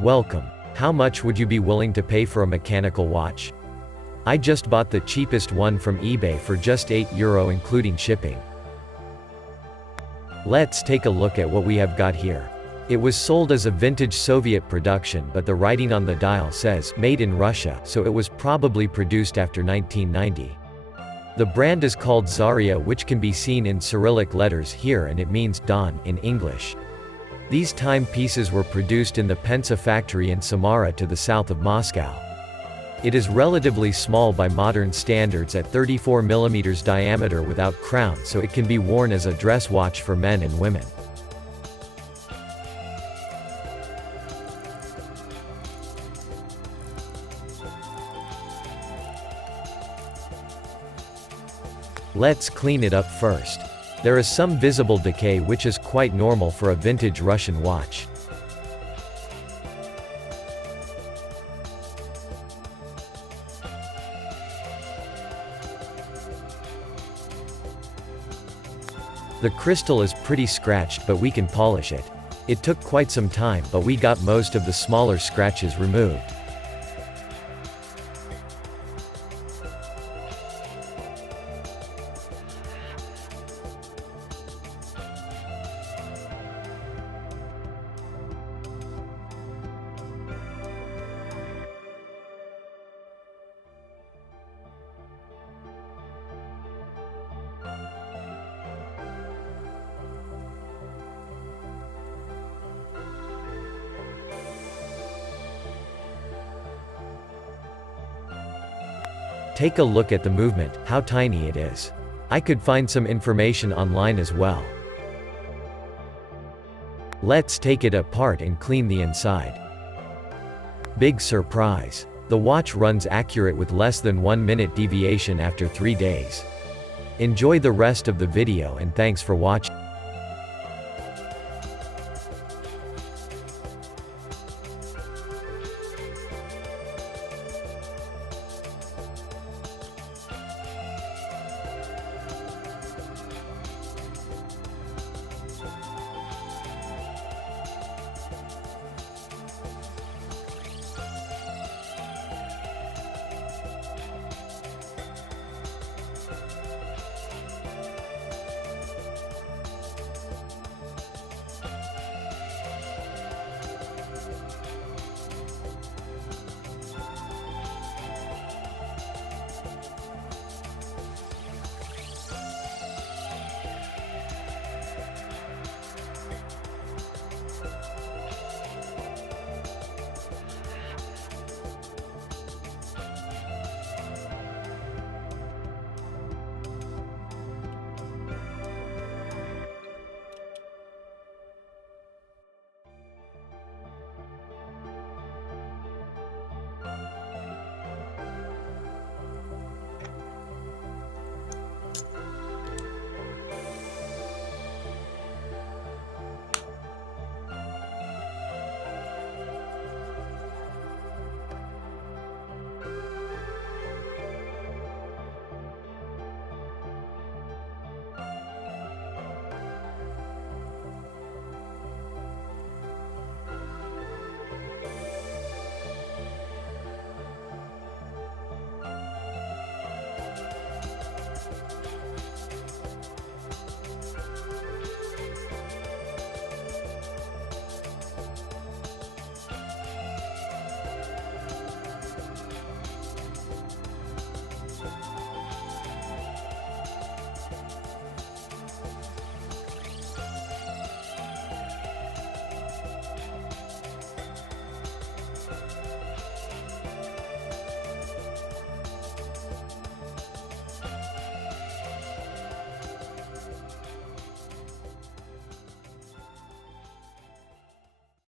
Welcome. How much would you be willing to pay for a mechanical watch? I just bought the cheapest one from eBay for just €8 including shipping. Let's take a look at what we have got here. It was sold as a vintage Soviet production, but the writing on the dial says, "Made in Russia," so it was probably produced after 1990. The brand is called ZARIA, which can be seen in Cyrillic letters here, and it means dawn in English. These timepieces were produced in the Pensa factory in Samara to the south of Moscow. It is relatively small by modern standards at 34 mm diameter without crown, so it can be worn as a dress watch for men and women. Let's clean it up first. There is some visible decay, which is quite normal for a vintage Russian watch. The crystal is pretty scratched, but we can polish it. It took quite some time, but we got most of the smaller scratches removed. Take a look at the movement, how tiny it is. I could find some information online as well. Let's take it apart and clean the inside. Big surprise! The watch runs accurate with less than 1 minute deviation after 3 days. Enjoy the rest of the video and thanks for watching.